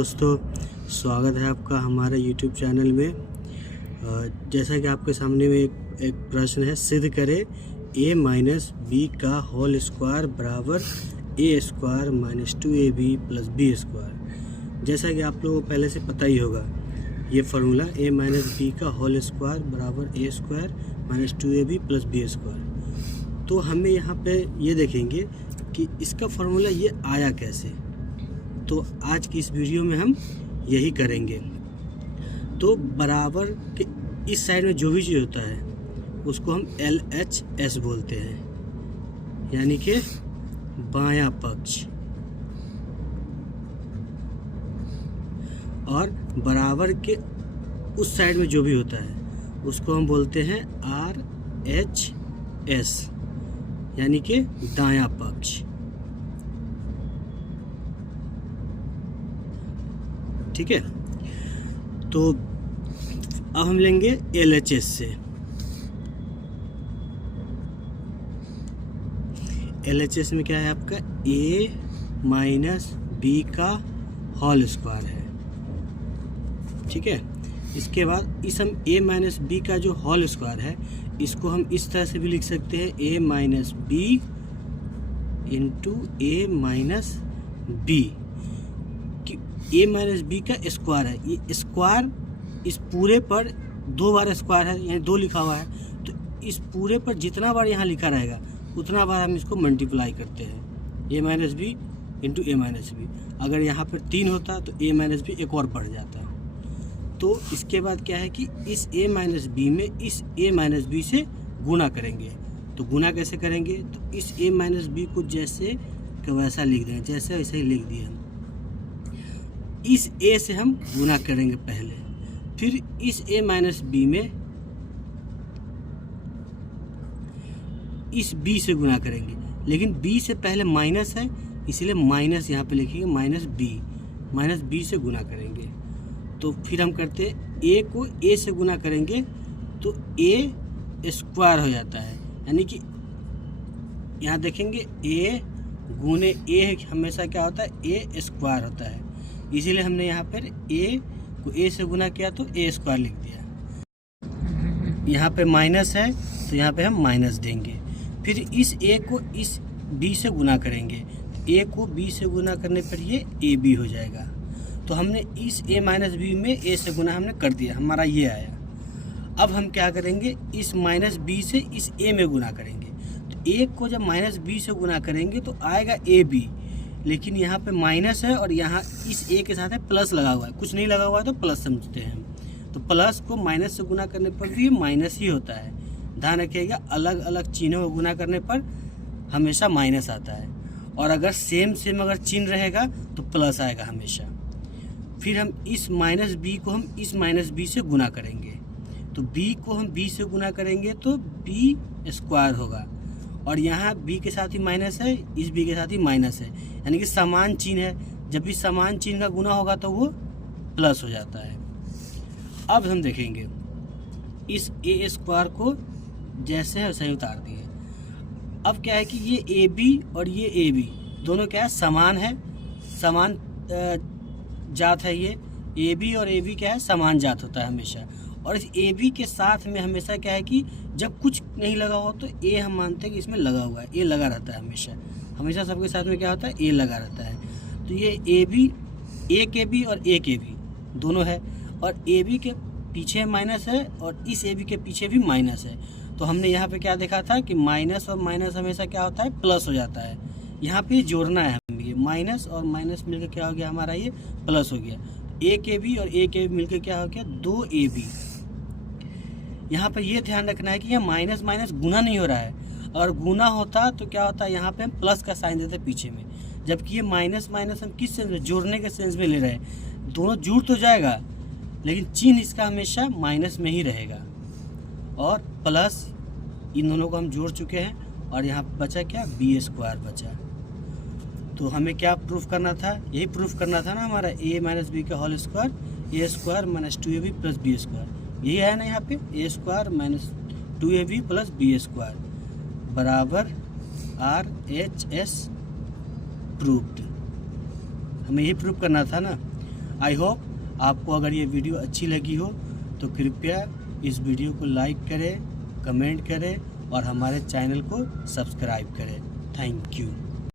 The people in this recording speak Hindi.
दोस्तों, स्वागत है आपका हमारे YouTube चैनल में। जैसा कि आपके सामने में एक प्रश्न है, सिद्ध करें a माइनस बी का होल स्क्वायर बराबर a square minus 2ab plus B square. जैसा कि आप लोगों को पहले से पता ही होगा, ये फार्मूला a माइनस बी का होल स्क्वायर बराबर a square minus 2ab plus B square. तो हमें यहाँ पे ये देखेंगे कि इसका फार्मूला ये आया कैसे। तो आज की इस वीडियो में हम यही करेंगे। तो बराबर के इस साइड में जो भी चीज़ होता है उसको हम LHS बोलते हैं, यानी कि बायां पक्ष। और बराबर के उस साइड में जो भी होता है उसको हम बोलते हैं RHS, यानी कि दायां पक्ष। ठीक है, तो अब हम लेंगे LHS से। LHS में क्या है आपका a माइनस बी का होल स्क्वायर है। ठीक है, इसके बाद इस हम a माइनस बी का जो होल स्क्वायर है इसको हम इस तरह से भी लिख सकते हैं, a minus B into a minus B. a minus B का स्क्वायर है, ये स्क्वायर इस पूरे पर दो बार स्क्वायर है, यानी दो लिखा हुआ है। तो इस पूरे पर जितना बार यहाँ लिखा रहेगा उतना बार हम इसको मल्टीप्लाई करते हैं, a minus B into a minus B. अगर यहाँ पर 3 होता तो a माइनस बी एक और बढ़ जाता। तो इसके बाद क्या है कि इस a माइनस बी में इस a माइनस बी से गुना करेंगे। तो गुना कैसे करेंगे, तो इस a माइनस बी को जैसे वैसा लिख देंगे, जैसे वैसे ही लिख दिया। इस a से हम गुना करेंगे पहले, फिर इस a माइनस बी में इस b से गुना करेंगे, लेकिन b से पहले माइनस है इसलिए माइनस यहाँ पे लिखेंगे, माइनस b से गुना करेंगे। तो फिर हम करते हैं a को a से गुना करेंगे तो a स्क्वायर हो जाता है, यानी कि यहाँ देखेंगे a गुने a हमेशा क्या होता है, a स्क्वायर होता है। इसीलिए हमने यहाँ पर a को a से गुना किया तो a स्क्वायर लिख दिया। यहाँ पे माइनस है तो यहाँ पे हम माइनस देंगे। फिर इस a को इस b से गुना करेंगे, a को b से गुना करने पर ये ab हो जाएगा। तो हमने इस a माइनस बी में a से गुना हमने कर दिया, हमारा ये आया। अब हम क्या करेंगे, इस माइनस b से इस a में गुना करेंगे। तो a को जब माइनस b से गुना करेंगे तो आएगा ab, लेकिन यहाँ पे माइनस है और यहाँ इस a के साथ है प्लस लगा हुआ है, कुछ नहीं लगा हुआ है तो प्लस समझते हैं हम। तो प्लस को माइनस से गुना करने पर भी माइनस ही होता है। ध्यान रखिएगा, अलग अलग चिन्हों को गुना करने पर हमेशा माइनस आता है, और अगर सेम अगर चिन्ह रहेगा तो प्लस आएगा हमेशा। फिर हम इस माइनस बी को हम इस माइनस बी से गुना करेंगे, तो b को हम b से गुना करेंगे तो b स्क्वायर होगा, और यहाँ b के साथ ही माइनस है, इस b के साथ ही माइनस है, यानी कि समान चिन्ह है। जब भी समान चिन्ह का गुना होगा तो वो प्लस हो जाता है। अब हम देखेंगे इस a स्क्वायर को जैसे है वैसे ही उतार दिए। अब क्या है कि ये ab और ये ab दोनों क्या है, समान है, समान जात है। ये ab और ab क्या है, समान जात होता है हमेशा। और इस ab के साथ में हमेशा क्या है कि जब कुछ नहीं लगा हो तो a हम मानते हैं कि इसमें लगा हुआ है, a लगा रहता है हमेशा। हमेशा सबके साथ में क्या होता है, a लगा रहता है। तो ये एक ab और एक ab दोनों है, और ab के पीछे माइनस है और इस ab के पीछे भी माइनस है। तो हमने यहाँ पे क्या देखा था कि माइनस और माइनस हमेशा क्या होता है, प्लस हो जाता है। यहाँ पे जोड़ना है हमें, ये माइनस और माइनस मिलकर क्या हो गया हमारा, ये प्लस हो गया। एक ab और एक ab मिलकर क्या हो गया, 2ab। यहाँ पे ये ध्यान रखना है कि यह माइनस माइनस गुना नहीं हो रहा है। और गुना होता तो क्या होता है, यहाँ पे हम प्लस का साइन देते पीछे में, जबकि ये माइनस माइनस हम किस सेंस में, जोड़ने के सेंस में ले रहे हैं। दोनों जुड़ तो जाएगा लेकिन चिन्ह इसका हमेशा माइनस में ही रहेगा, और प्लस इन दोनों को हम जोड़ चुके हैं, और यहाँ बचा क्या, b स्क्वायर बचा। तो हमें क्या प्रूफ करना था, यही प्रूफ करना था ना हमारा, a माइनस बी का whole square, a square minus 2ab plus b square. यही है ना यहाँ पे, a square minus 2ab plus b square बराबर RHS प्रूव्ड। हमें यही प्रूव करना था ना। आई होप आपको अगर ये वीडियो अच्छी लगी हो तो कृपया इस वीडियो को लाइक करें, कमेंट करें और हमारे चैनल को सब्सक्राइब करें। Thank you.